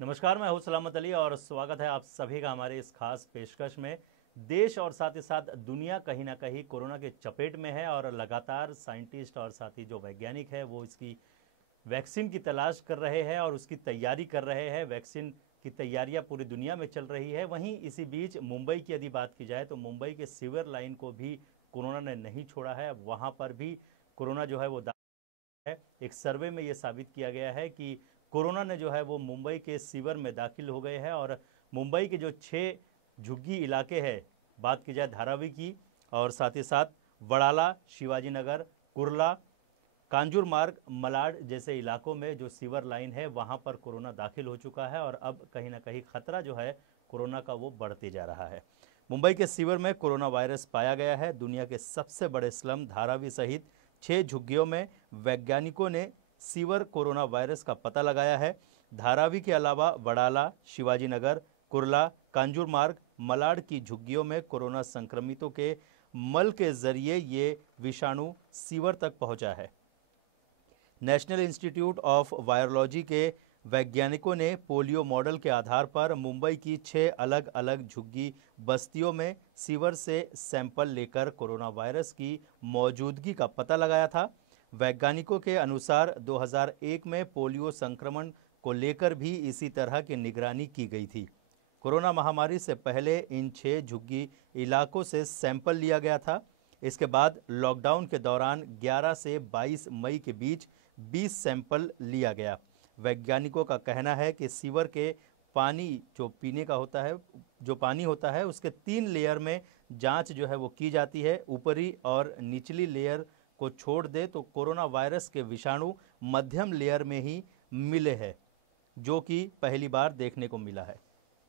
नमस्कार, मैं हूं सलामत अली और स्वागत है आप सभी का हमारे इस खास पेशकश में। देश और साथ ही साथ दुनिया कहीं ना कहीं कोरोना के चपेट में है और लगातार साइंटिस्ट और साथ ही जो वैज्ञानिक है वो इसकी वैक्सीन की तलाश कर रहे हैं और उसकी तैयारी कर रहे हैं। वैक्सीन की तैयारियां पूरी दुनिया में चल रही है। वहीं इसी बीच मुंबई की यदि बात की जाए तो मुंबई के सीवर लाइन को भी कोरोना ने नहीं छोड़ा है। अब वहां पर भी कोरोना जो है वो है। एक सर्वे में ये साबित किया गया है कि कोरोना ने जो है वो मुंबई के सीवर में दाखिल हो गए हैं और मुंबई के जो 6 झुग्गी इलाके हैं, बात की जाए धारावी की और साथ ही साथ वड़ाला, शिवाजी नगर, कुर्ला, कांजूर मार्ग, मलाड जैसे इलाकों में जो सीवर लाइन है वहां पर कोरोना दाखिल हो चुका है और अब कहीं ना कहीं खतरा जो है कोरोना का वो बढ़ते जा रहा है। मुंबई के सीवर में कोरोना वायरस पाया गया है। दुनिया के सबसे बड़े स्लम धारावी सहित 6 झुग्गियों में वैज्ञानिकों ने सीवर कोरोना वायरस का पता लगाया है। धारावी के अलावा वड़ाला, शिवाजी नगर, कुर्ला, कांजूर मार्ग, मलाड की झुग्गियों में कोरोना संक्रमितों के मल के जरिए ये विषाणु सीवर तक पहुंचा है। नेशनल इंस्टीट्यूट ऑफ वायरोलॉजी के वैज्ञानिकों ने पोलियो मॉडल के आधार पर मुंबई की 6 अलग अलग झुग्गी बस्तियों में सीवर से सैंपल लेकर कोरोना वायरस की मौजूदगी का पता लगाया था। वैज्ञानिकों के अनुसार 2001 में पोलियो संक्रमण को लेकर भी इसी तरह की निगरानी की गई थी। कोरोना महामारी से पहले इन 6 झुग्गी इलाकों से सैंपल लिया गया था। इसके बाद लॉकडाउन के दौरान 11 से 22 मई के बीच 20 सैंपल लिया गया। वैज्ञानिकों का कहना है कि सीवर के पानी जो पीने का होता है, जो पानी होता है उसके 3 लेयर में जांच जो है वो की जाती है। ऊपरी और निचली लेयर को छोड़ दे तो कोरोना वायरस के विषाणु मध्यम लेयर में ही मिले हैं, जो कि पहली बार देखने को मिला है।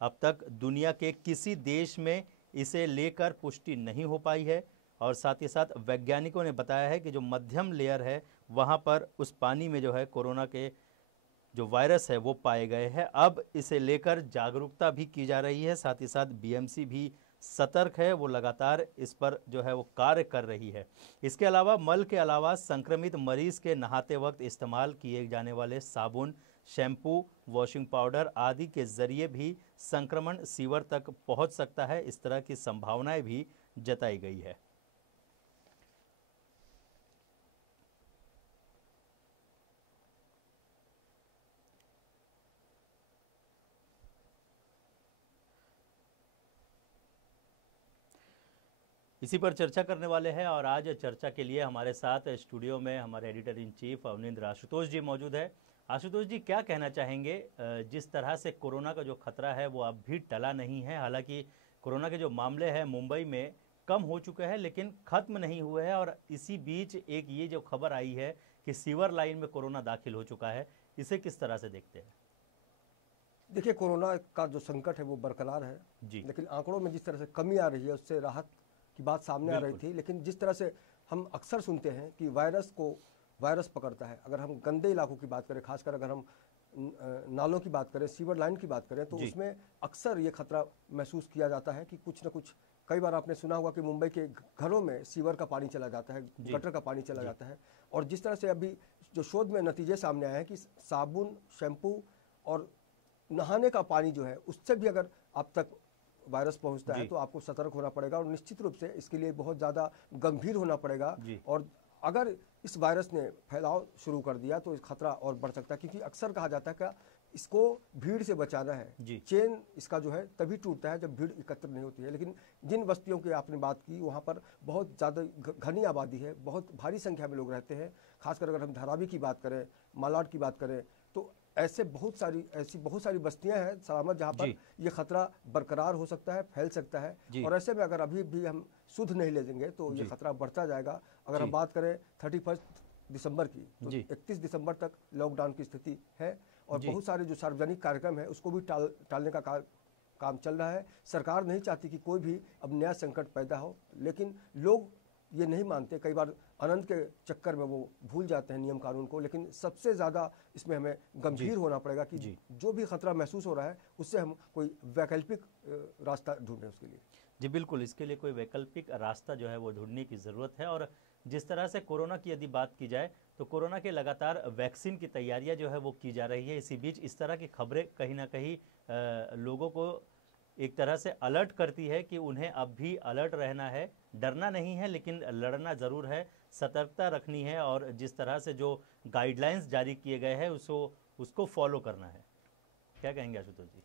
अब तक दुनिया के किसी देश में इसे लेकर पुष्टि नहीं हो पाई है और साथ ही साथ वैज्ञानिकों ने बताया है कि जो मध्यम लेयर है वहाँ पर उस पानी में जो है कोरोना के जो वायरस है वो पाए गए हैं। अब इसे लेकर जागरूकता भी की जा रही है। साथ ही साथ बीएमसी भी सतर्क है, वो लगातार इस पर जो है वो कार्य कर रही है। इसके अलावा मल के अलावा संक्रमित मरीज के नहाते वक्त इस्तेमाल किए जाने वाले साबुन, शैम्पू, वॉशिंग पाउडर आदि के जरिए भी संक्रमण सीवर तक पहुंच सकता है। इस तरह की संभावनाएं भी जताई गई है। इसी पर चर्चा करने वाले हैं और आज चर्चा के लिए हमारे साथ स्टूडियो में हमारे editor in chief Avanindra Ashutosh ji मौजूद है। आशुतोष जी, क्या कहना चाहेंगे? जिस तरह से कोरोना का जो खतरा है वो अब भी टला नहीं है। हालांकि कोरोना के जो मामले हैं मुंबई में कम हो चुके हैं लेकिन खत्म नहीं हुए हैं और इसी बीच एक ये जो खबर आई है कि सीवर लाइन में कोरोना दाखिल हो चुका है, इसे किस तरह से देखते हैं? देखिए, कोरोना का जो संकट है वो बरकरार है। जी लेकिन आंकड़ों में जिस तरह से कमी आ रही है उससे राहत की बात सामने आ रही बिल्कुल। थी। लेकिन जिस तरह से हम अक्सर सुनते हैं कि वायरस को वायरस पकड़ता है, अगर हम गंदे इलाकों की बात करें, खासकर अगर हम नालों की बात करें, सीवर लाइन की बात करें, तो जी उसमें अक्सर ये खतरा महसूस किया जाता है कि कुछ न कुछ, कई बार आपने सुना होगा कि मुंबई के घरों में सीवर का पानी चला जाता है, जी गटर का पानी चला जी जाता है। और जिस तरह से अभी जो शोध में नतीजे सामने आए हैं कि साबुन, शैम्पू और नहाने का पानी जो है उससे भी अगर आप तक वायरस पहुंचता है जी तो आपको सतर्क होना पड़ेगा और निश्चित रूप से इसके लिए बहुत ज़्यादा गंभीर होना पड़ेगा। जी और अगर इस वायरस ने फैलाव शुरू कर दिया तो इस खतरा और बढ़ सकता है, क्योंकि अक्सर कहा जाता है कि इसको भीड़ से बचाना है। जी चेन इसका जो है तभी टूटता है जब भीड़ एकत्र नहीं होती है। लेकिन जिन बस्तियों की आपने बात की वहाँ पर बहुत ज़्यादा घनी आबादी है, बहुत भारी संख्या में लोग रहते हैं। खासकर अगर हम धारावी की बात करें, मालाड की बात करें, तो ऐसी बहुत सारी बस्तियां हैं सलामत जहां पर जी ये खतरा बरकरार हो सकता है, फैल सकता है। जी और ऐसे में अगर अभी भी हम सुध नहीं ले लेंगे तो ये जी खतरा बढ़ता जाएगा। अगर जी हम बात करें 31 दिसंबर की, तो जी 31 दिसंबर तक लॉकडाउन की स्थिति है और जी बहुत सारे जो सार्वजनिक कार्यक्रम है उसको भी टालने का काम चल रहा है। सरकार नहीं चाहती कि कोई भी अब नया संकट पैदा हो, लेकिन लोग ये नहीं मानते। कई बार आनंद के चक्कर में वो भूल जाते हैं नियम कानून को। लेकिन सबसे ज़्यादा इसमें हमें जी गंभीर होना पड़ेगा कि जी जो भी खतरा महसूस हो रहा है उससे हम कोई वैकल्पिक रास्ता ढूंढें उसके लिए। जी बिल्कुल, इसके लिए कोई वैकल्पिक रास्ता जो है वो ढूंढने की ज़रूरत है। और जिस तरह से कोरोना की यदि बात की जाए तो कोरोना के लगातार वैक्सीन की तैयारियां जो है वो की जा रही है। इसी बीच इस तरह की खबरें कहीं ना कहीं लोगों को एक तरह से अलर्ट करती है कि उन्हें अब भी अलर्ट रहना है, डरना नहीं है लेकिन लड़ना ज़रूर है, सतर्कता रखनी है और जिस तरह से जो गाइडलाइंस जारी किए गए हैं उसको फॉलो करना है। क्या कहेंगे आशुतोष जी?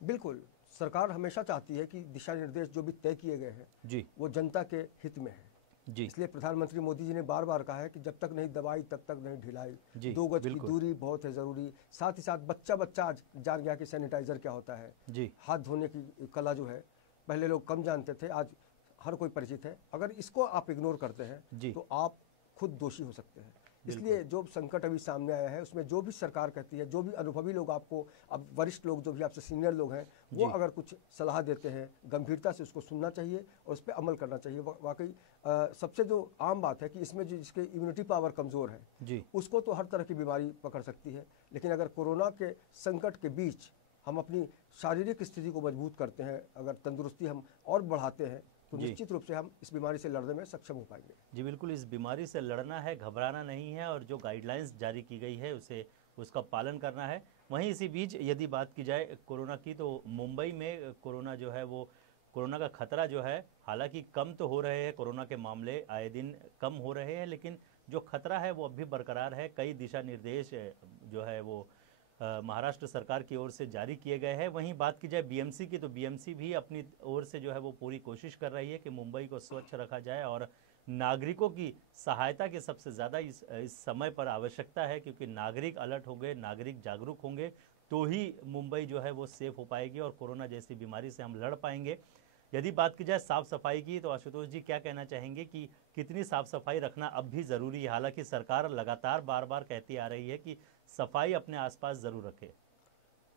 बिल्कुल, सरकार हमेशा चाहती है कि दिशा निर्देश जो भी तय किए गए हैं जी वो जनता के हित में है। जी इसलिए प्रधानमंत्री मोदी जी ने बार बार कहा है कि जब तक नहीं दवाई तब तक नहीं ढिलाई, जी 2 गज की बिल्कुल दूरी बहुत है ज़रूरी। साथ ही साथ बच्चा आज जान गया कि सैनिटाइज़र क्या होता है। जी हाथ धोने की कला जो है पहले लोग कम जानते थे, आज हर कोई परिचित है। अगर इसको आप इग्नोर करते हैं जी तो आप खुद दोषी हो सकते हैं। इसलिए जो संकट अभी सामने आया है उसमें जो भी सरकार कहती है, जो भी अनुभवी लोग आपको, अब वरिष्ठ लोग जो भी आपसे सीनियर लोग हैं वो अगर कुछ सलाह देते हैं गंभीरता से उसको सुनना चाहिए और उस पर अमल करना चाहिए। वाकई सबसे जो आम बात है कि इसमें जो जिसके इम्यूनिटी पावर कमज़ोर है जी उसको तो हर तरह की बीमारी पकड़ सकती है, लेकिन अगर कोरोना के संकट के बीच हम अपनी शारीरिक स्थिति को मजबूत करते हैं, अगर तंदुरुस्ती हम और बढ़ाते हैं तो जी। निश्चित रूप से हम इस बीमारी से लड़ने में सक्षम हो पाएंगे। जी बिल्कुल, इस बीमारी से लड़ना है, घबराना नहीं है और जो गाइडलाइंस जारी की गई है उसका पालन करना है। वहीं इसी बीच यदि बात की जाए कोरोना की तो मुंबई में कोरोना जो है वो कोरोना का खतरा जो है हालांकि कम तो हो रहे हैं, कोरोना के मामले आए दिन कम हो रहे हैं लेकिन जो खतरा है वो अब भी बरकरार है। कई दिशा निर्देश जो है वो महाराष्ट्र सरकार की ओर से जारी किए गए हैं। वहीं बात की जाए बीएमसी की तो बीएमसी भी अपनी ओर से जो है वो पूरी कोशिश कर रही है कि मुंबई को स्वच्छ रखा जाए और नागरिकों की सहायता की सबसे ज़्यादा इस समय पर आवश्यकता है, क्योंकि नागरिक अलर्ट होंगे, नागरिक जागरूक होंगे तो ही मुंबई जो है वो सेफ हो पाएगी और कोरोना जैसी बीमारी से हम लड़ पाएंगे। यदि बात की जाए साफ़ सफाई की तो आशुतोष जी क्या कहना चाहेंगे कि कितनी साफ़ सफाई रखना अब भी ज़रूरी है? हालांकि सरकार लगातार बार बार कहती आ रही है कि सफाई अपने आसपास ज़रूर रखे।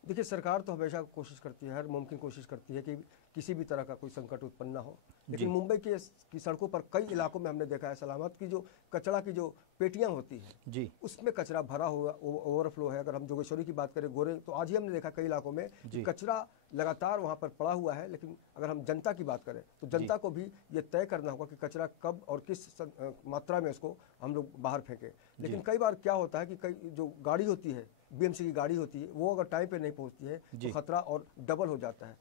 देखिए, सरकार तो हमेशा कोशिश करती है, हर मुमकिन कोशिश करती है कि किसी भी तरह का कोई संकट उत्पन्न ना हो, लेकिन मुंबई की सड़कों पर कई इलाकों में हमने देखा है सलामत की जो कचरा की जो पेटियां होती हैं जी उसमें कचरा भरा हुआ ओवरफ्लो है। अगर हम जोगेश्वरी की बात करें, गोरे, तो आज ही हमने देखा कई इलाकों में कचरा लगातार वहाँ पर पड़ा हुआ है। लेकिन अगर हम जनता की बात करें तो जनता को भी ये तय करना होगा कि कचरा कब और किस मात्रा में उसको हम लोग बाहर फेंकें। लेकिन कई बार क्या होता है कि कई जो गाड़ी होती है, बीएमसी की गाड़ी होती है, वो अगर टाइम पे नहीं पहुंचती है तो खतरा और डबल हो जाता है।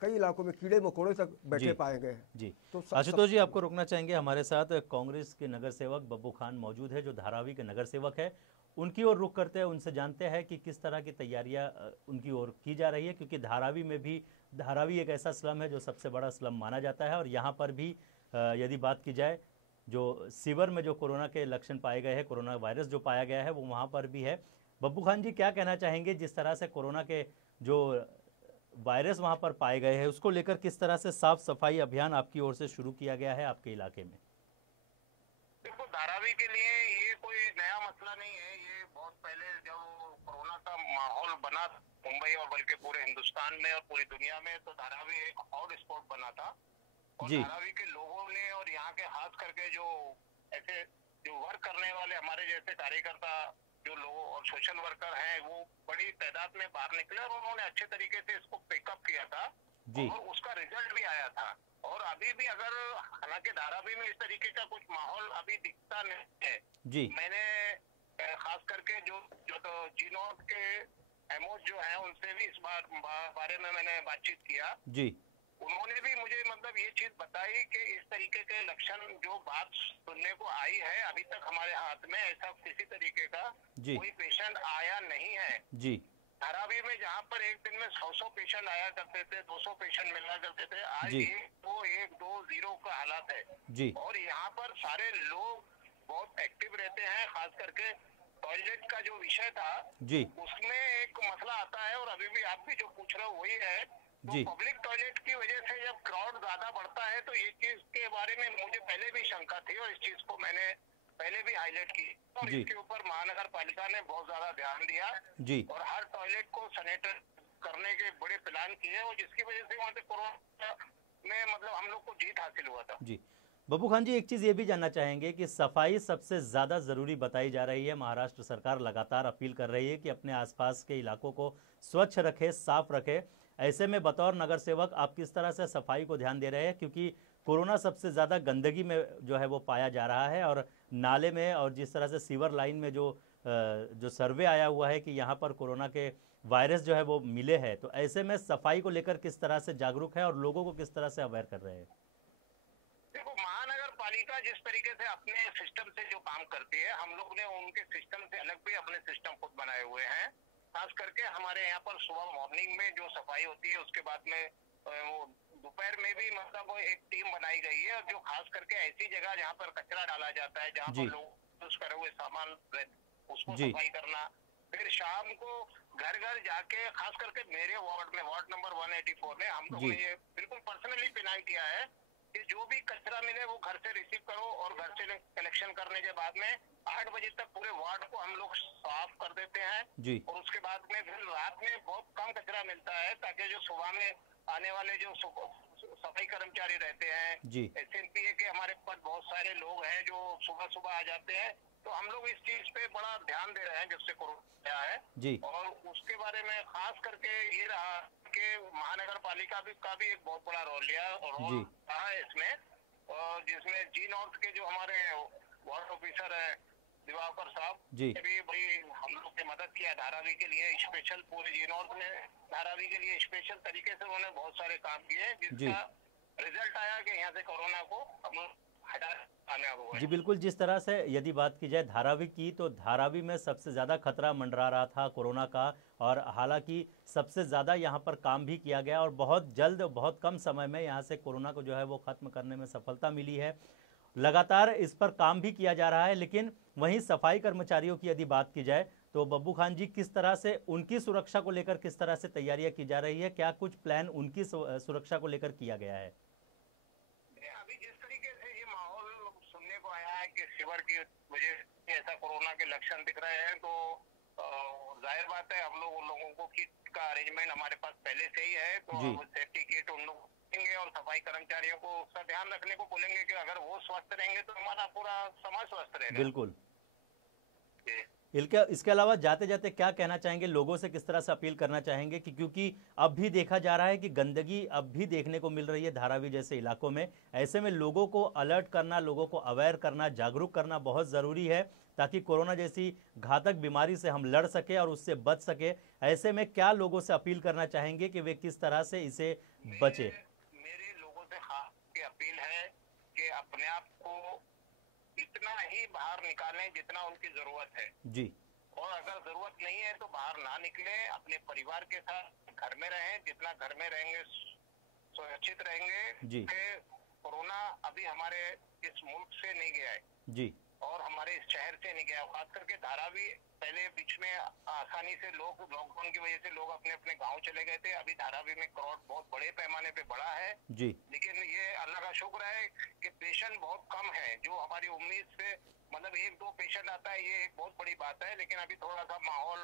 कई इलाकों में कीड़े मकोड़े तक बैठे पाए गए हैं। जी तो आशुतोष जी आपको रोकना चाहेंगे, हमारे साथ कांग्रेस के नगर सेवक बब्बू खान मौजूद है जो धारावी के नगर सेवक है। उनकी ओर रुख करते हैं, उनसे जानते हैं कि किस तरह की तैयारियां उनकी ओर की जा रही है, क्योंकि धारावी एक ऐसा स्लम है जो सबसे बड़ा स्लम माना जाता है और यहाँ पर भी यदि बात की जाए जो सीवर में जो कोरोना के लक्षण पाए गए हैं, कोरोना वायरस जो पाया गया है वो वहाँ पर भी है। बब्बू खान जी क्या कहना चाहेंगे, जिस तरह से कोरोना के जो वायरस वहाँ पर पाए गए हैं उसको लेकर किस तरह से साफ सफाई अभियान आपकी ओर से शुरू किया गया है आपके इलाके में? देखो, धारावी के लिए ये कोई नया मसला नहीं है। ये बहुत पहले जब कोरोना का माहौल बना मुंबई और बल्कि पूरे हिंदुस्तान में और पूरी दुनिया में, तो धारावी एक हॉट स्पॉट बना था और धारावी के लोगों ने और यहाँ के खास करके जो ऐसे जो वर्क करने वाले हमारे जैसे कार्यकर्ता जो लोग और सोशल वर्कर हैं वो बड़ी तादाद में बाहर निकले और उन्होंने अच्छे तरीके से इसको पिकअप किया था और उसका रिजल्ट भी आया था। और अभी भी अगर हालांकि धारावी में इस तरीके का कुछ माहौल अभी दिखता नहीं है जी। मैंने खास करके जो तो जीनोट के एमओ जो है उनसे भी इस बारे में मैंने बातचीत किया जी। उन्होंने भी मुझे मतलब ये चीज बताई कि इस तरीके के लक्षण जो बात सुनने को आई है, अभी तक हमारे हाथ में ऐसा किसी तरीके का कोई पेशेंट आया नहीं है जी। धारावी में जहाँ पर एक दिन में 100 पेशेंट आया करते थे, 200 पेशेंट मिला करते थे, आज 1-2-0 का हालात है जी। और यहाँ पर सारे लोग बहुत एक्टिव रहते हैं। खास करके टॉयलेट का जो विषय था जी, उसमें एक मसला आता है और अभी भी आप भी जो पूछ रहे हो वही है। तो पब्लिक टॉयलेट की वजह से जब क्राउड ज्यादा बढ़ता है तो ये चीज के बारे में मुझे पहले भी शंका थी और इस चीज को मैंने पहले भी हाईलाइट की और इसके ऊपर महानगर पालिका ने बहुत ज्यादा ध्यान दिया जी और हर टॉयलेट को सैनिटाइज करने के बड़े प्लान किए और जिसकी वजह से वहाँ से कोरोना में मतलब हम लोग को जीत हासिल हुआ था जी। बब्बू खान जी, एक चीज़ ये भी जानना चाहेंगे कि सफाई सबसे ज़्यादा ज़रूरी बताई जा रही है। महाराष्ट्र सरकार लगातार अपील कर रही है कि अपने आसपास के इलाकों को स्वच्छ रखे, साफ रखे। ऐसे में बतौर नगर सेवक आप किस तरह से सफाई को ध्यान दे रहे हैं, क्योंकि कोरोना सबसे ज़्यादा गंदगी में जो है वो पाया जा रहा है, और नाले में और जिस तरह से सीवर लाइन में जो सर्वे आया हुआ है कि यहाँ पर कोरोना के वायरस जो है वो मिले हैं, तो ऐसे में सफाई को लेकर किस तरह से जागरूक है और लोगों को किस तरह से अवेयर कर रहे हैं? देखो, महानगर पालिका जिस तरीके से अपने सिस्टम से जो काम करती है, हम लोग ने उनके सिस्टम से अलग भी अपने सिस्टम खुद बनाए हुए हैं। खास करके हमारे यहाँ पर सुबह मॉर्निंग में जो सफाई होती है, उसके बाद में वो दोपहर में भी मतलब एक टीम बनाई गई है, जो खास करके ऐसी जगह जहाँ पर कचरा डाला जाता है, जहाँ पर लोग यूज करे हुए सामान उसको सफाई करना। फिर शाम को घर घर जाके, खास करके मेरे वार्ड में, वार्ड नंबर 184 में हम लोग ने ये बिल्कुल पर्सनली पिनाई किया है कि जो भी कचरा मिले वो घर से रिसीव करो, और घर से कलेक्शन करने के बाद में 8 बजे तक पूरे वार्ड को हम लोग साफ कर देते हैं। और उसके बाद में फिर रात में बहुत कम कचरा मिलता है, ताकि जो सुबह में आने वाले जो सफाई कर्मचारी रहते हैं, SNPA के हमारे पास बहुत सारे लोग हैं जो सुबह सुबह आ जाते हैं, तो हम लोग इस चीज पे बड़ा ध्यान दे रहे हैं जब से कोरोना आया है। और उसके बारे में खास करके ये रहा कि महानगर पालिका का भी एक बहुत बड़ा रोल रहा है इसमें, और जिसमें जी नॉर्थ के जो हमारे वार्ड ऑफिसर है दिवाकर साहब ने भी बड़ी हम लोग की मदद किया। धारावी के लिए स्पेशल, पूरे जी नॉर्थ में धारावी के लिए स्पेशल तरीके से उन्होंने बहुत सारे काम किए, जिसका रिजल्ट आया कि यहाँ से कोरोना को हम हटा आने हुआ। जी बिल्कुल, जिस तरह से यदि बात की जाए धारावी की, तो धारावी में सबसे ज़्यादा खतरा मंडरा रहा था कोरोना का, और हालांकि सबसे ज़्यादा यहाँ पर काम भी किया गया और बहुत जल्द, बहुत कम समय में यहाँ से कोरोना को जो है वो ख़त्म करने में सफलता मिली है। लगातार इस पर काम भी किया जा रहा है, लेकिन वहीं सफाई कर्मचारियों की यदि बात की जाए तो बब्बू खान जी, किस तरह से उनकी सुरक्षा को लेकर किस तरह से तैयारियां की जा रही है? क्या कुछ प्लान उनकी सुरक्षा को लेकर किया गया है? अभी जिस तरीके से ये माहौल सुनने को आया है कि फीवर की वजह से ऐसा कोरोना के लक्षण दिख रहे हैं, तो जाहिर बात है हम लोग उन लोगों को किट का अरेंजमेंट हमारे पास पहले से ही है, तो सेफ्टी किट उन लोग देंगे और सफाई कर्मचारियों को उसका ध्यान रखने को बोलेंगे कि अगर वो स्वस्थ रहेंगे तो हमारा पूरा समाज स्वस्थ रहेगा। बिल्कुल। इसके अलावा जाते जाते क्या कहना चाहेंगे, लोगों से किस तरह से अपील करना चाहेंगे कि क्योंकि अब भी देखा जा रहा है कि गंदगी अब भी देखने को मिल रही है धारावी जैसे इलाकों में, ऐसे में लोगों को अलर्ट करना, लोगों को अवेयर करना, जागरूक करना बहुत ज़रूरी है, ताकि कोरोना जैसी घातक बीमारी से हम लड़ सके और उससे बच सके। ऐसे में क्या लोगों से अपील करना चाहेंगे कि वे किस तरह से इसे बचे? मेरे लोगों से खास अपील है कि अपने आप को इतना ही बाहर निकालें जितना उनकी जरूरत है जी, और अगर जरूरत नहीं है तो बाहर ना निकले, अपने परिवार के साथ घर में रहें। जितना घर में रहेंगे सुरक्षित रहेंगे जी। कोरोना अभी हमारे इस मुल्क से नहीं गया है जी, और हमारे इस शहर से नहीं गया। खास करके धारावी पहले बीच में आसानी से लोग लॉकडाउन की वजह से लोग अपने अपने गांव चले गए थे। अभी धारावी में क्राउड बहुत बड़े पैमाने पे बढ़ा है जी, लेकिन ये अल्लाह का शुक्र है कि पेशेंट बहुत कम है, जो हमारी उम्मीद से मतलब 1-2 पेशेंट आता है, ये एक बहुत बड़ी बात है। लेकिन अभी थोड़ा सा माहौल,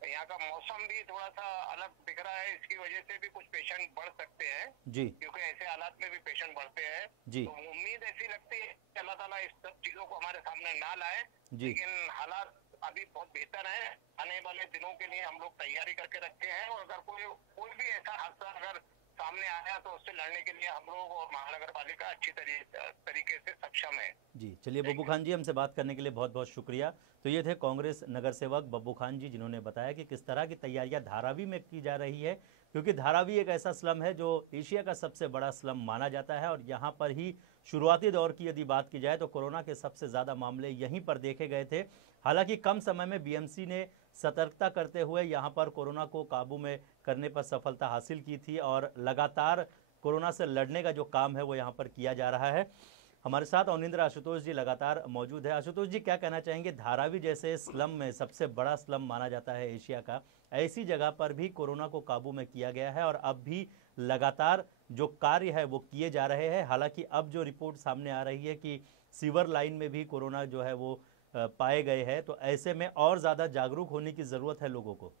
यहाँ का मौसम भी थोड़ा सा अलग दिख रहा है, इसकी वजह से भी कुछ पेशेंट बढ़ सकते हैं जी, क्योंकि ऐसे हालात में भी पेशेंट बढ़ते हैं जी। तो उम्मीद ऐसी लगती है कि अल्लाह ताला इस सब चीजों को हमारे सामने ना लाए, लेकिन हालात अभी बहुत बेहतर है। आने वाले दिनों के लिए हम लोग तैयारी करके रखे हैं और अगर कोई भी ऐसा हादसा अगर सामने आया तो उससे लड़ने के लिए हम लोग और महानगर पालिका अच्छी तरीके से सक्षम है। जी चलिए बब्बू खान जी, हमसे बात करने के लिए बहुत बहुत शुक्रिया। तो ये थे कांग्रेस नगर सेवक बब्बू खान जी, जिन्होंने बताया कि किस तरह की तैयारियां धारावी में की जा रही है, क्योंकि धारावी एक ऐसा स्लम है जो एशिया का सबसे बड़ा स्लम माना जाता है और यहाँ पर ही शुरुआती दौर की यदि बात की जाए तो कोरोना के सबसे ज़्यादा मामले यहीं पर देखे गए थे। हालांकि कम समय में बीएमसी ने सतर्कता करते हुए यहाँ पर कोरोना को काबू में करने पर सफलता हासिल की थी और लगातार कोरोना से लड़ने का जो काम है वो यहाँ पर किया जा रहा है। हमारे साथ अवनिंद्र आशुतोष जी लगातार मौजूद है। आशुतोष जी, क्या कहना चाहेंगे, धारावी जैसे स्लम में सबसे बड़ा स्लम माना जाता है एशिया का, ऐसी जगह पर भी कोरोना को काबू में किया गया है और अब भी लगातार जो कार्य है वो किए जा रहे हैं। हालांकि अब जो रिपोर्ट सामने आ रही है कि सीवर लाइन में भी कोरोना जो है वो पाए गए हैं, तो ऐसे में और ज़्यादा जागरूक होने की ज़रूरत है लोगों को।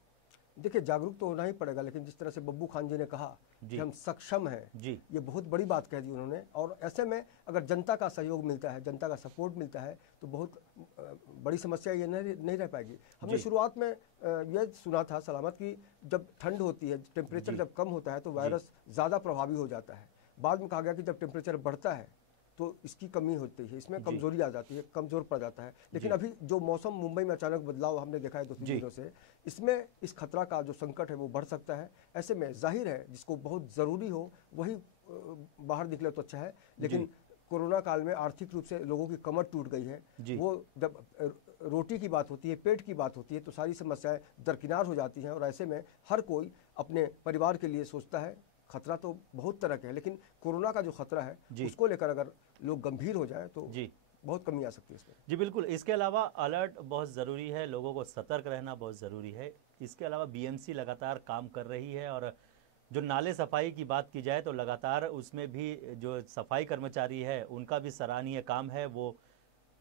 देखिए, जागरूक तो होना ही पड़ेगा, लेकिन जिस तरह से बब्बू खान जी ने कहा कि हम सक्षम हैं जी, ये बहुत बड़ी बात कह दी उन्होंने। और ऐसे में अगर जनता का सहयोग मिलता है, जनता का सपोर्ट मिलता है तो बहुत बड़ी समस्या ये नहीं रह पाएगी। हमने शुरुआत में ये सुना था सलामत कि जब ठंड होती है, टेम्परेचर जब कम होता है तो वायरस ज़्यादा प्रभावी हो जाता है। बाद में कहा गया कि जब टेम्परेचर बढ़ता है तो इसकी कमी होती है, इसमें कमजोरी आ जाती है, कमजोर पड़ जाता है। लेकिन अभी जो मौसम मुंबई में अचानक बदलाव हमने देखा है 2-3 दिनों से, इसमें इस खतरा का जो संकट है वो बढ़ सकता है। ऐसे में जाहिर है जिसको बहुत ज़रूरी हो वही बाहर निकले तो अच्छा है, लेकिन कोरोना काल में आर्थिक रूप से लोगों की कमर टूट गई है। वो जब रोटी की बात होती है, पेट की बात होती है, तो सारी समस्याएं दरकिनार हो जाती हैं। और ऐसे में हर कोई अपने परिवार के लिए सोचता है। खतरा तो बहुत तरह के है, लेकिन कोरोना का जो खतरा है उसको लेकर अगर लोग गंभीर हो जाए तो बहुत कमी आ सकती है इसमें। जी बिल्कुल। इसके अलावा अलर्ट बहुत ज़रूरी है, लोगों को सतर्क रहना बहुत ज़रूरी है। इसके अलावा बीएमसी लगातार काम कर रही है और जो नाले सफाई की बात की जाए तो लगातार उसमें भी जो सफाई कर्मचारी है उनका भी सराहनीय काम है। वो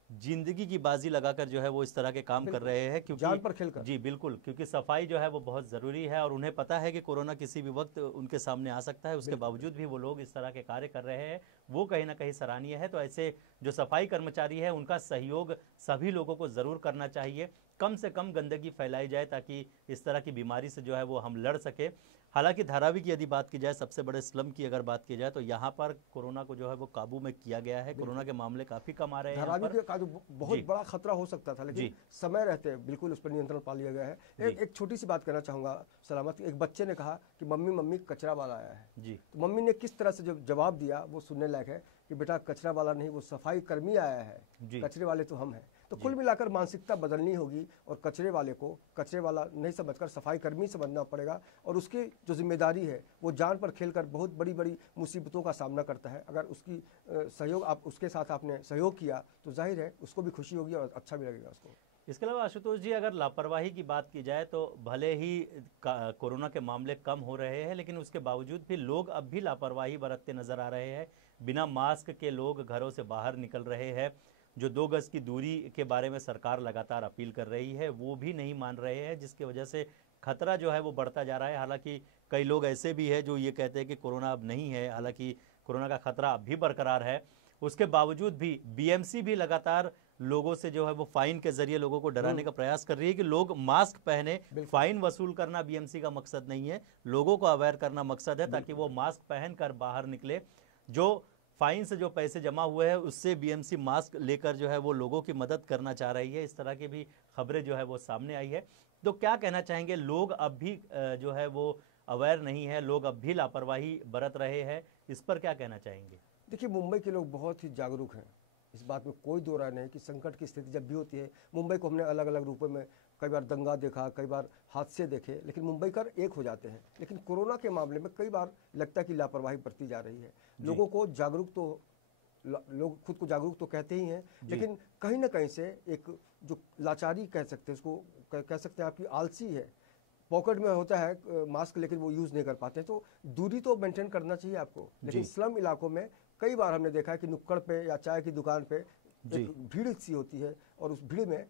जिंदगी की बाजी लगाकर जो है वो इस तरह के काम कर रहे हैं, क्योंकि जान पर खेलकर। जी बिल्कुल, क्योंकि सफाई जो है वो बहुत ज़रूरी है और उन्हें पता है कि कोरोना किसी भी वक्त उनके सामने आ सकता है। उसके बावजूद भी वो लोग इस तरह के कार्य कर रहे हैं, वो कहीं ना कहीं सराहनीय है। तो ऐसे जो सफाई कर्मचारी है उनका सहयोग सभी लोगों को ज़रूर करना चाहिए। कम से कम गंदगी फैलाई जाए ताकि इस तरह की बीमारी से जो है वो हम लड़ सके। हालांकि धारावी की यदि बात की जाए, सबसे बड़े स्लम की अगर बात की जाए, तो यहाँ पर कोरोना को जो है वो काबू में किया गया है। कोरोना के मामले काफ़ी कम आ रहे हैं। धारावी का जो बहुत बड़ा खतरा हो सकता था, लेकिन समय रहते बिल्कुल उस पर नियंत्रण पा लिया गया है। एक छोटी सी बात कहना चाहूँगा सलामत। एक बच्चे ने कहा कि मम्मी मम्मी कचरा वाला आया है जी। तो मम्मी ने किस तरह से जो जवाब दिया वो सुनने लायक है कि बेटा कचरा वाला नहीं, वो सफाई कर्मी आया है, कचरे वाले तो हम हैं। तो कुल मिलाकर मानसिकता बदलनी होगी और कचरे वाले को कचरे वाला नहीं समझकर सफाई कर्मी समझना पड़ेगा। और उसकी जो जिम्मेदारी है वो जान पर खेलकर बहुत बड़ी बड़ी मुसीबतों का सामना करता है। अगर उसकी सहयोग आप उसके साथ आपने सहयोग किया तो जाहिर है उसको भी खुशी होगी और अच्छा भी लगेगा उसको। इसके अलावा आशुतोष जी, अगर लापरवाही की बात की जाए तो भले ही कोरोना के मामले कम हो रहे हैं, लेकिन उसके बावजूद भी लोग अब भी लापरवाही बरतते नजर आ रहे हैं। बिना मास्क के लोग घरों से बाहर निकल रहे हैं। जो 2 गज की दूरी के बारे में सरकार लगातार अपील कर रही है वो भी नहीं मान रहे हैं, जिसकी वजह से खतरा जो है वो बढ़ता जा रहा है। हालांकि कई लोग ऐसे भी हैं जो ये कहते हैं कि कोरोना अब नहीं है, हालांकि कोरोना का खतरा अब भी बरकरार है। उसके बावजूद भी बीएमसी भी लगातार लोगों से जो है वो फाइन के जरिए लोगों को डराने का प्रयास कर रही है कि लोग मास्क पहने। फाइन वसूल करना बीएमसी का मकसद नहीं है, लोगों को अवेयर करना मकसद है, ताकि वो मास्क पहनकर बाहर निकले। जो फाइन से जो पैसे जमा हुए हैं उससे बीएमसी मास्क लेकर जो है वो लोगों की मदद करना चाह रही है। इस तरह की भी खबरें जो है वो सामने आई है। तो क्या कहना चाहेंगे, लोग अब भी जो है वो अवेयर नहीं है, लोग अब भी लापरवाही बरत रहे हैं, इस पर क्या कहना चाहेंगे? देखिए, मुंबई के लोग बहुत ही जागरूक हैं, इस बात में कोई दो राय नहीं कि संकट की स्थिति जब भी होती है, मुंबई को हमने अलग अलग रूपों में कई बार दंगा देखा, कई बार हादसे देखे, लेकिन मुंबई कर एक हो जाते हैं। लेकिन कोरोना के मामले में कई बार लगता है कि लापरवाही बरती जा रही है। लोगों को जागरूक तो लोग खुद को जागरूक तो कहते ही हैं, लेकिन कहीं ना कहीं से एक जो लाचारी कह सकते हैं, उसको कह सकते हैं आपकी आलसी है। पॉकेट में होता है मास्क लेकिन वो यूज़ नहीं कर पाते। तो दूरी तो मेंटेन करना चाहिए आपको, लेकिन स्लम इलाकों में कई बार हमने देखा है कि नुक्कड़ पे या चाय की दुकान पे एक भीड़ सी होती है और उस भीड़ में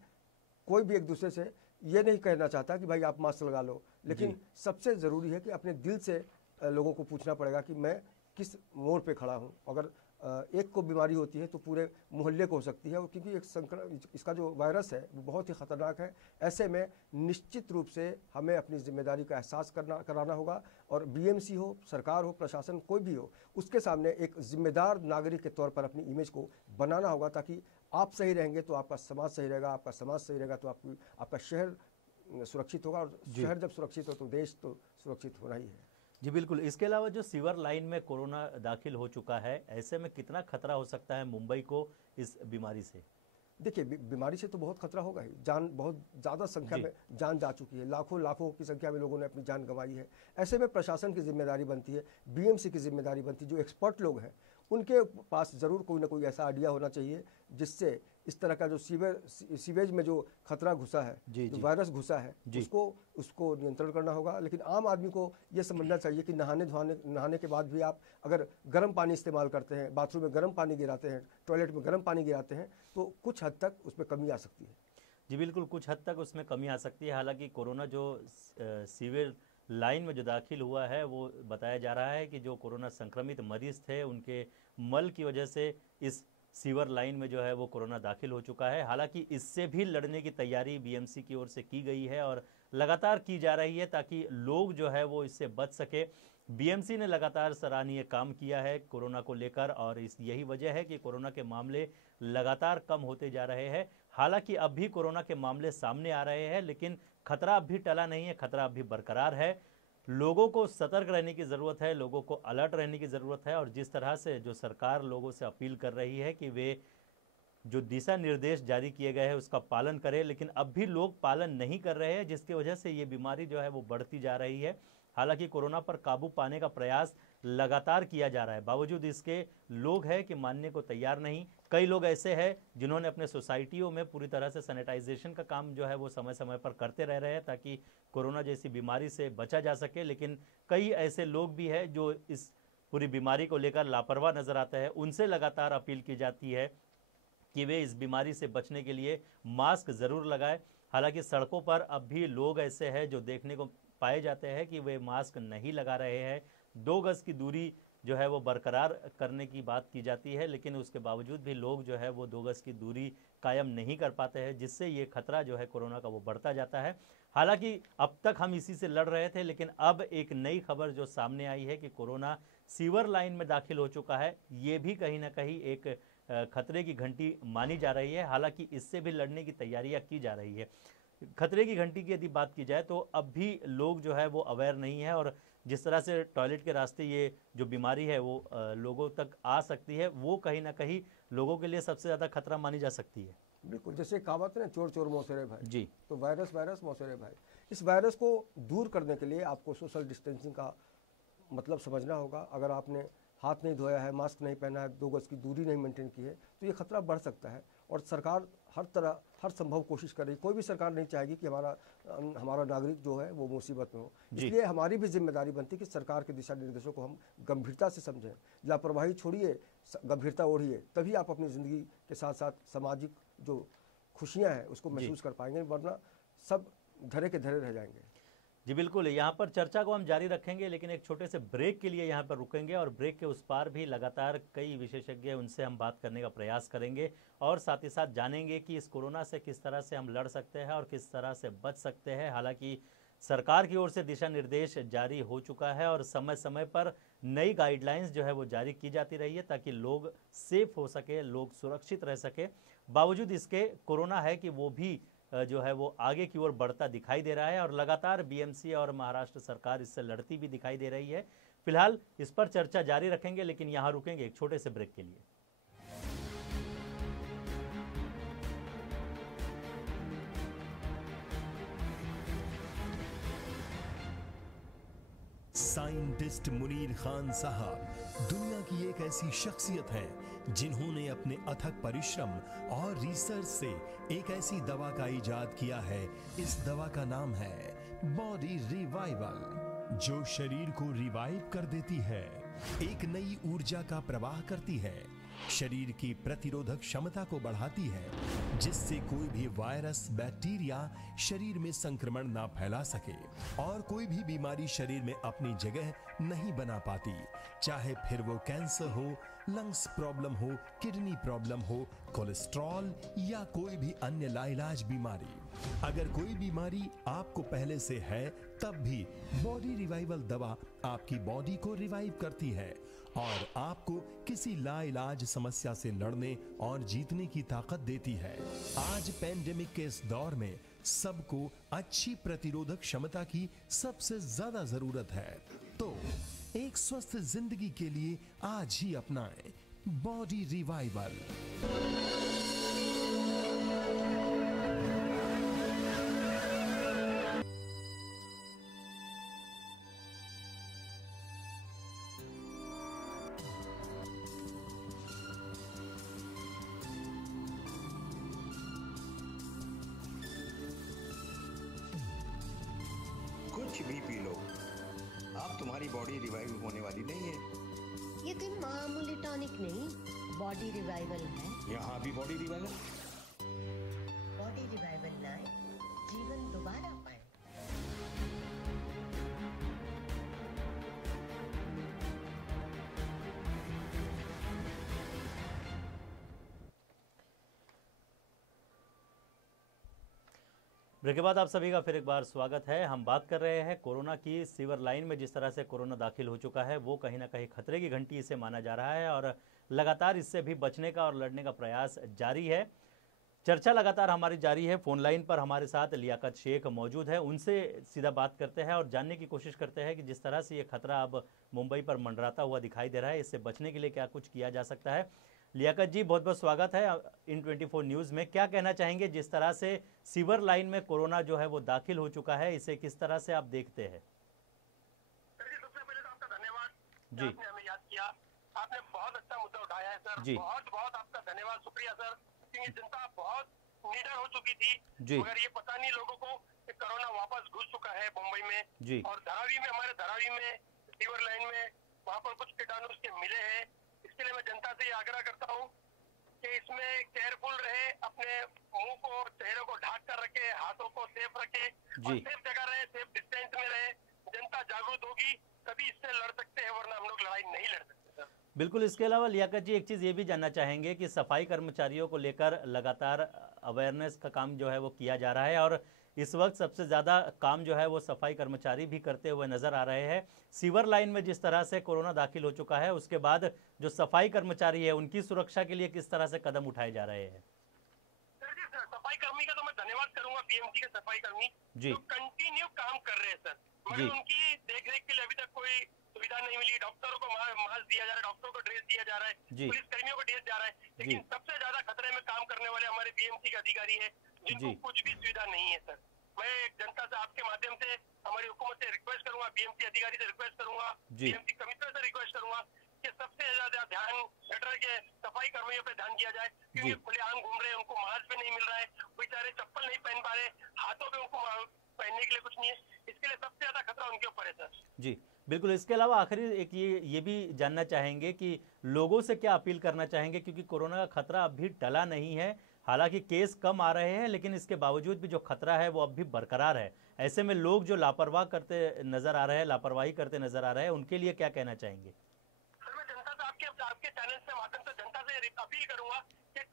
कोई भी एक दूसरे से ये नहीं कहना चाहता कि भाई आप मास्क लगा लो, लेकिन सबसे ज़रूरी है कि अपने दिल से लोगों को पूछना पड़ेगा कि मैं किस मोड़ पे खड़ा हूँ। अगर एक को बीमारी होती है तो पूरे मोहल्ले को हो सकती है, और क्योंकि एक संक्रमण इसका जो वायरस है वो बहुत ही ख़तरनाक है। ऐसे में निश्चित रूप से हमें अपनी जिम्मेदारी का एहसास कराना होगा, और बीएमसी हो, सरकार हो, प्रशासन कोई भी हो, उसके सामने एक जिम्मेदार नागरिक के तौर पर अपनी इमेज को बनाना होगा, ताकि आप सही रहेंगे तो आपका समाज सही रहेगा, आपका समाज सही रहेगा तो आपका शहर सुरक्षित होगा, और शहर जब सुरक्षित हो तो देश तो सुरक्षित होना ही है। जी बिल्कुल। इसके अलावा जो सीवर लाइन में कोरोना दाखिल हो चुका है, ऐसे में कितना खतरा हो सकता है मुंबई को इस बीमारी से? देखिए, बीमारी से तो बहुत खतरा होगा ही। जान बहुत ज़्यादा संख्या में जान जा चुकी है, लाखों की संख्या में लोगों ने अपनी जान गंवाई है। ऐसे में प्रशासन की जिम्मेदारी बनती है, बीएमसी की जिम्मेदारी बनती है। जो एक्सपर्ट लोग हैं उनके पास ज़रूर कोई ना कोई ऐसा आइडिया होना चाहिए जिससे इस तरह का जो सीवेज में जो खतरा घुसा है, जो वायरस घुसा है, उसको नियंत्रण करना होगा। लेकिन आम आदमी को ये समझना चाहिए कि नहाने के बाद भी आप अगर गर्म पानी इस्तेमाल करते हैं, बाथरूम में गर्म पानी गिराते हैं, टॉयलेट में गर्म पानी गिराते हैं, तो कुछ हद तक उसमें कमी आ सकती है। जी बिल्कुल, कुछ हद तक उसमें कमी आ सकती है। हालांकि कोरोना जो सीवर लाइन में जो दाखिल हुआ है वो बताया जा रहा है कि जो कोरोना संक्रमित मरीज थे उनके मल की वजह से इस सीवर लाइन में जो है वो कोरोना दाखिल हो चुका है। हालांकि इससे भी लड़ने की तैयारी बीएमसी की ओर से की गई है और लगातार की जा रही है ताकि लोग जो है वो इससे बच सके। बीएमसी ने लगातार सराहनीय काम किया है कोरोना को लेकर, और यही वजह है कि कोरोना के मामले लगातार कम होते जा रहे हैं। हालांकि अब भी कोरोना के मामले सामने आ रहे हैं, लेकिन खतरा अब भी टला नहीं है, खतरा अब भी बरकरार है। लोगों को सतर्क रहने की ज़रूरत है, लोगों को अलर्ट रहने की ज़रूरत है। और जिस तरह से जो सरकार लोगों से अपील कर रही है कि वे जो दिशा निर्देश जारी किए गए हैं उसका पालन करें, लेकिन अब भी लोग पालन नहीं कर रहे हैं, जिसकी वजह से ये बीमारी जो है वो बढ़ती जा रही है। हालांकि कोरोना पर काबू पाने का प्रयास लगातार किया जा रहा है, बावजूद इसके लोग हैं कि मानने को तैयार नहीं। कई लोग ऐसे हैं जिन्होंने अपने सोसाइटियों में पूरी तरह से सैनिटाइजेशन का काम जो है वो समय समय पर करते रह रहे हैं ताकि कोरोना जैसी बीमारी से बचा जा सके। लेकिन कई ऐसे लोग भी हैं जो इस पूरी बीमारी को लेकर लापरवाह नजर आते हैं। उनसे लगातार अपील की जाती है कि वे इस बीमारी से बचने के लिए मास्क ज़रूर लगाएं। हालांकि सड़कों पर अब भी लोग ऐसे हैं जो देखने को पाए जाते हैं कि वे मास्क नहीं लगा रहे हैं। 2 गज की दूरी जो है वो बरकरार करने की बात की जाती है, लेकिन उसके बावजूद भी लोग जो है वो 2 गज की दूरी कायम नहीं कर पाते हैं, जिससे ये खतरा जो है कोरोना का वो बढ़ता जाता है। हालांकि अब तक हम इसी से लड़ रहे थे, लेकिन अब एक नई खबर जो सामने आई है कि कोरोना सीवर लाइन में दाखिल हो चुका है। ये भी कहीं ना कहीं एक खतरे की घंटी मानी जा रही है। हालांकि इससे भी लड़ने की तैयारियां की जा रही है। खतरे की घंटी की यदि बात की जाए तो अब भी लोग जो है वो अवेयर नहीं है, और जिस तरह से टॉयलेट के रास्ते ये जो बीमारी है वो लोगों तक आ सकती है, वो कहीं ना कहीं लोगों के लिए सबसे ज़्यादा खतरा मानी जा सकती है। बिल्कुल, जैसे कहावत है ना, चोर चोर मौसेरे भाई जी। तो वायरस वायरस मौसेरे भाई। इस वायरस को दूर करने के लिए आपको सोशल डिस्टेंसिंग का मतलब समझना होगा। अगर आपने हाथ नहीं धोया है, मास्क नहीं पहना है, 2 गज की दूरी नहीं मेंटेन की है, तो ये खतरा बढ़ सकता है। और सरकार हर संभव कोशिश कर रही है। कोई भी सरकार नहीं चाहेगी कि हमारा नागरिक जो है वो मुसीबत में हो। इसलिए हमारी भी जिम्मेदारी बनती है कि सरकार के दिशा निर्देशों को हम गंभीरता से समझें। लापरवाही छोड़िए, गंभीरता ओढ़िए, तभी आप अपनी ज़िंदगी के साथ साथ सामाजिक जो खुशियाँ हैं उसको महसूस कर पाएंगे, वरना सब धरे के धरे रह जाएंगे। जी बिल्कुल, यहाँ पर चर्चा को हम जारी रखेंगे, लेकिन एक छोटे से ब्रेक के लिए यहाँ पर रुकेंगे, और ब्रेक के उस पार भी लगातार कई विशेषज्ञ उनसे हम बात करने का प्रयास करेंगे, और साथ ही साथ जानेंगे कि इस कोरोना से किस तरह से हम लड़ सकते हैं और किस तरह से बच सकते हैं। हालांकि सरकार की ओर से दिशा निर्देश जारी हो चुका है और समय समय पर नई गाइडलाइंस जो है वो जारी की जाती रही है ताकि लोग सेफ हो सके, लोग सुरक्षित रह सके। बावजूद इसके कोरोना है कि वो भी जो है वो आगे की ओर बढ़ता दिखाई दे रहा है, और लगातार बीएमसी और महाराष्ट्र सरकार इससे लड़ती भी दिखाई दे रही है। फिलहाल इस पर चर्चा जारी रखेंगे, लेकिन यहाँ रुकेंगे एक छोटे से ब्रेक के लिए। साइंटिस्ट मुनीर खान साहब दुनिया की एक ऐसी शख्सियत है जिन्होंने अपने अथक परिश्रम और रिसर्च से एक ऐसी दवा का इजाद किया है। इस दवा का नाम है बॉडी रिवाइवल, जो शरीर को रिवाइव कर देती है, एक नई ऊर्जा का प्रवाह करती है, शरीर की प्रतिरोधक क्षमता को बढ़ाती है, जिससे कोई भी वायरस बैक्टीरिया शरीर में संक्रमण ना फैला सके और कोई भी बीमारी शरीर में अपनी जगह नहीं बना पाती, चाहे फिर वो कैंसर हो, लंग्स प्रॉब्लम हो, किडनी प्रॉब्लम हो, कोलेस्ट्रॉल या कोई भी अन्य लाइलाज बीमारी। अगर कोई बीमारी आपको पहले से है तब भी बॉडी रिवाइवल दवा आपकी बॉडी को रिवाइव करती है और आपको किसी लाइलाज समस्या से लड़ने और जीतने की ताकत देती है। आज पेंडेमिक के इस दौर में सबको अच्छी प्रतिरोधक क्षमता की सबसे ज्यादा जरूरत है, तो एक स्वस्थ जिंदगी के लिए आज ही अपनाएं बॉडी रिवाइवल। कुछ भी पी लो, अब तुम्हारी बॉडी रिवाइव होने वाली नहीं है। ये कोई मामूली टॉनिक नहीं, बॉडी रिवाइवल है। यहाँ भी बॉडी रिवाइवल। बॉडी रिवाइवल लाए, जीवन दोबारा पाए। ब्रेक के बाद आप सभी का फिर एक बार स्वागत है। हम बात कर रहे हैं कोरोना की। सीवर लाइन में जिस तरह से कोरोना दाखिल हो चुका है वो कहीं ना कहीं खतरे की घंटी इसे माना जा रहा है और लगातार इससे भी बचने का और लड़ने का प्रयास जारी है। चर्चा लगातार हमारी जारी है। फोन लाइन पर हमारे साथ लियाकत शेख मौजूद है, उनसे सीधा बात करते हैं और जानने की कोशिश करते हैं कि जिस तरह से ये खतरा अब मुंबई पर मंडराता हुआ दिखाई दे रहा है, इससे बचने के लिए क्या कुछ किया जा सकता है। लियाकत जी, बहुत बहुत स्वागत है इन 24 न्यूज़ में। क्या कहना चाहेंगे जिस तरह से सीवर लाइन में कोरोना जो है वो दाखिल हो चुका है, इसे किस तरह से आप देखते हैं? सबसे पहले तो आपका धन्यवाद जी। आपने हमें याद किया। आपने बहुत अच्छा मुद्दा उठाया है सर। जी। बहुत बहुत आपका धन्यवाद, शुक्रिया सर। क्योंकि जनता बहुत निडर हो चुकी थी, जी। मगर ये पता नहीं लोगों को कि कोरोना वापस घुस चुका है मुंबई में। जी। और धारावी में, हमारे धारावी में सीवर लाइन में वहाँ पर कुछ कीटाणु उसके मिले हैं। इसके लिए मैं जनता से ये आग्रह करता हूँ कि इसमें केयरफुल रहे, अपने मुंह को, चेहरे को ढक कर रखे, हाथों को सेफ रखे और जी। सेफ जगह रहे, सेफ डिस्टेंस में रहे। जनता जागरूक होगी तभी इससे लड़ सकते हैं, वरना हम लोग लड़ाई नहीं लड़ सकते सर। बिल्कुल। इसके अलावा लियाकत जी, एक चीज़ ये भी जानना चाहेंगे कि सफाई कर्मचारियों को लेकर लगातार अवेयरनेस का काम जो है वो किया जा रहा है और इस वक्त सबसे ज़्यादा काम जो है वो सफाई कर्मचारी भी करते हुए नजर आ रहे हैं। सीवर लाइन में जिस तरह से कोरोना दाखिल हो चुका है, उसके बाद जो सफाई कर्मचारी है उनकी सुरक्षा के लिए किस तरह से कदम उठाए जा रहे हैं? सर जी, सर सफाई कर्मी का तो मैं धन्यवाद करूंगा, बीएमसी के सफाई कर्मी जी। जो कंटिन्यू काम कर रहे हैं सर। जी। मगर उनकी देखरेख के लिए अभी तक कोई सुविधा नहीं मिली। डॉक्टरों को मास्क दिया जा रहा है, डॉक्टरों को ड्रेस दिया जा रहा है, जी। पुलिस कर्मियों को ड्रेस जा रहा है, लेकिन जी। सबसे ज्यादा खतरे में काम करने वाले हमारे बीएमसी के अधिकारी है, जिनको जी। कुछ भी सुविधा नहीं है सर। मैं जनता से, आपके माध्यम से, हमारी हुकूमत से रिक्वेस्ट करूंगा, बीएमसी अधिकारी से रिक्वेस्ट करूंगा, जी। बीएमसी कमिश्नर से रिक्वेस्ट करूंगा कि सबसे ज्यादा ध्यान गटर के सफाई कर्मियों पे ध्यान दिया जाए, क्योंकि जी। खुलेआम घूम रहे हैं, उनको मास्क भी नहीं मिल रहा है, बेचारे चप्पल नहीं पहन पा रहे, हाथों पे उनको पहनने के लिए कुछ नहीं है। इसके लिए सबसे ज्यादा खतरा उनके ऊपर है सर। जी बिल्कुल। इसके अलावा आखिरी एक ये भी जानना चाहेंगे कि लोगों से क्या अपील करना चाहेंगे, क्योंकि कोरोना का खतरा अब भी टला नहीं है। हालांकि केस कम आ रहे हैं, लेकिन इसके बावजूद भी जो खतरा है वो अब भी बरकरार है। ऐसे में लोग जो लापरवाही करते नजर आ रहे हैं, उनके लिए क्या कहना चाहेंगे? सर मैं जनता से, आपके चैनल से माध्यम से जनता से अपील करूंगा कि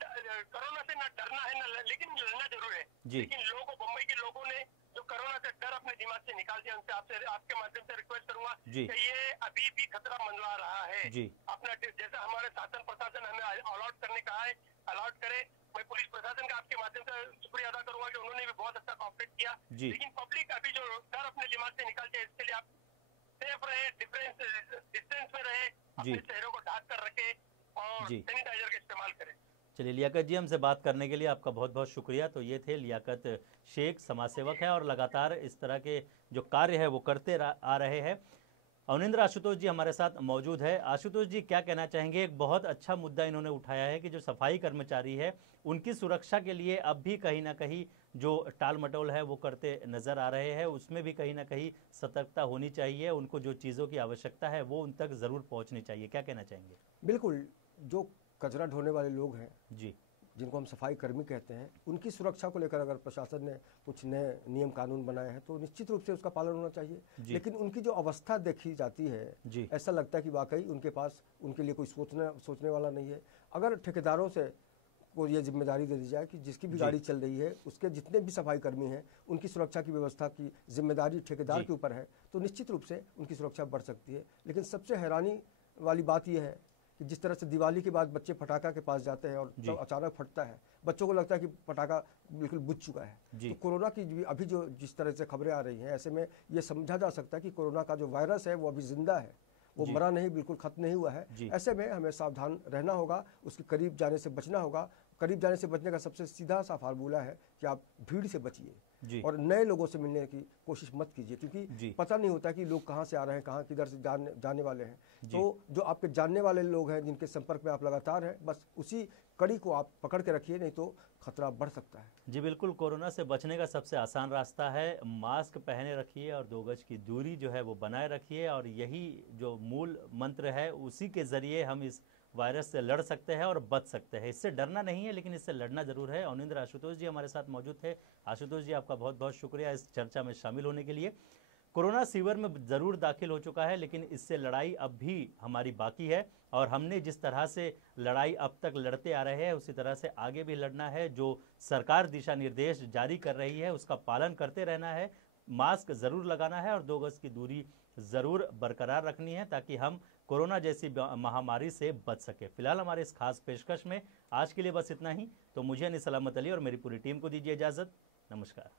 कोरोना से न डरना है, लेकिन लड़ना जरूर है। जी। लेकिन लोगों, मुंबई के लोगों ने जो कोरोना से डर अपने दिमाग से निकाल दिया, उनसे आपके माध्यम से रिक्वेस्ट करूंगा जी। कि ये अभी भी खतरा मंडरा रहा है। जी। अपना जैसा हमारे शासन प्रशासन हमें अलर्ट करने का है, अलर्ट करे। मैं पुलिस प्रशासन का आपके माध्यम से शुक्रिया अदा करूंगा कि उन्होंने भी बहुत अच्छा कॉपरेट किया। जी। लेकिन पब्लिक अभी जो डर अपने दिमाग से निकाल दिया, इसके लिए आप सेफ रहे, डिस्टेंस में रहे, अपने चेहरों को ढक कर रखे और जी। सैनिटाइजर का इस्तेमाल करें। चलिए लियाकत जी, हमसे बात करने के लिए आपका बहुत बहुत शुक्रिया। तो ये थे लियाकत शेख, समाज सेवक है और लगातार इस तरह के जो कार्य है वो करते आ रहे हैं। अवनिंद्र आशुतोष जी हमारे साथ मौजूद है। आशुतोष जी, क्या कहना चाहेंगे? एक बहुत अच्छा मुद्दा इन्होंने उठाया है कि जो सफाई कर्मचारी है उनकी सुरक्षा के लिए अब भी कहीं ना कहीं जो टाल मटोल है वो करते नजर आ रहे हैं। उसमें भी कहीं ना कहीं सतर्कता होनी चाहिए। उनको जो चीज़ों की आवश्यकता है वो उन तक ज़रूर पहुँचनी चाहिए। क्या कहना चाहेंगे? बिल्कुल। जो कचरा ढोने वाले लोग हैं, जी, जिनको हम सफाई कर्मी कहते हैं, उनकी सुरक्षा को लेकर अगर प्रशासन ने कुछ नए नियम कानून बनाए हैं तो निश्चित रूप से उसका पालन होना चाहिए। लेकिन उनकी जो अवस्था देखी जाती है, जी, ऐसा लगता है कि वाकई उनके पास उनके लिए कोई सोचने वाला नहीं है। अगर ठेकेदारों से को ये जिम्मेदारी दे दी जाए कि जिसकी भी गाड़ी चल रही है उसके जितने भी सफाई कर्मी हैं उनकी सुरक्षा की व्यवस्था की जिम्मेदारी ठेकेदार के ऊपर है, तो निश्चित रूप से उनकी सुरक्षा बढ़ सकती है। लेकिन सबसे हैरानी वाली बात यह है कि जिस तरह से दिवाली के बाद बच्चे पटाखा के पास जाते हैं और जब अचानक फटता है, बच्चों को लगता है कि पटाखा बिल्कुल बुझ चुका है। तो कोरोना की अभी जो जिस तरह से खबरें आ रही हैं, ऐसे में ये समझा जा सकता है कि कोरोना का जो वायरस है वो अभी जिंदा है, वो मरा नहीं, बिल्कुल खत्म नहीं हुआ है। ऐसे में हमें सावधान रहना होगा, उसके करीब जाने से बचना होगा। करीब जाने से बचने का सबसे सीधा सा फार्मूला है कि आप भीड़ से बचिए और नए लोगों से मिलने की कोशिश मत कीजिए, क्योंकि पता नहीं होता कि लोग कहाँ से आ रहे हैं, कहाँ किधर से जाने वाले हैं। तो जो आपके जानने वाले लोग हैं, जिनके संपर्क में आप लगातार हैं, बस उसी कड़ी को आप पकड़ के रखिए, नहीं तो खतरा बढ़ सकता है। जी बिल्कुल। कोरोना से बचने का सबसे आसान रास्ता है मास्क पहने रखिए और 2 गज की दूरी जो है वो बनाए रखिए, और यही जो मूल मंत्र है उसी के ज़रिए हम इस वायरस से लड़ सकते हैं और बच सकते हैं। इससे डरना नहीं है, लेकिन इससे लड़ना जरूर है। अवनिंद्र आशुतोष जी हमारे साथ मौजूद थे। आशुतोष जी, आपका बहुत बहुत शुक्रिया इस चर्चा में शामिल होने के लिए। कोरोना सीवर में ज़रूर दाखिल हो चुका है, लेकिन इससे लड़ाई अब भी हमारी बाकी है और हमने जिस तरह से लड़ाई अब तक लड़ते आ रहे हैं उसी तरह से आगे भी लड़ना है। जो सरकार दिशा निर्देश जारी कर रही है उसका पालन करते रहना है, मास्क ज़रूर लगाना है और 2 गज की दूरी ज़रूर बरकरार रखनी है ताकि हम कोरोना जैसी महामारी से बच सके। फिलहाल हमारे इस खास पेशकश में आज के लिए बस इतना ही। तो मुझे यानी सलामत अली और मेरी पूरी टीम को दीजिए इजाज़त। नमस्कार।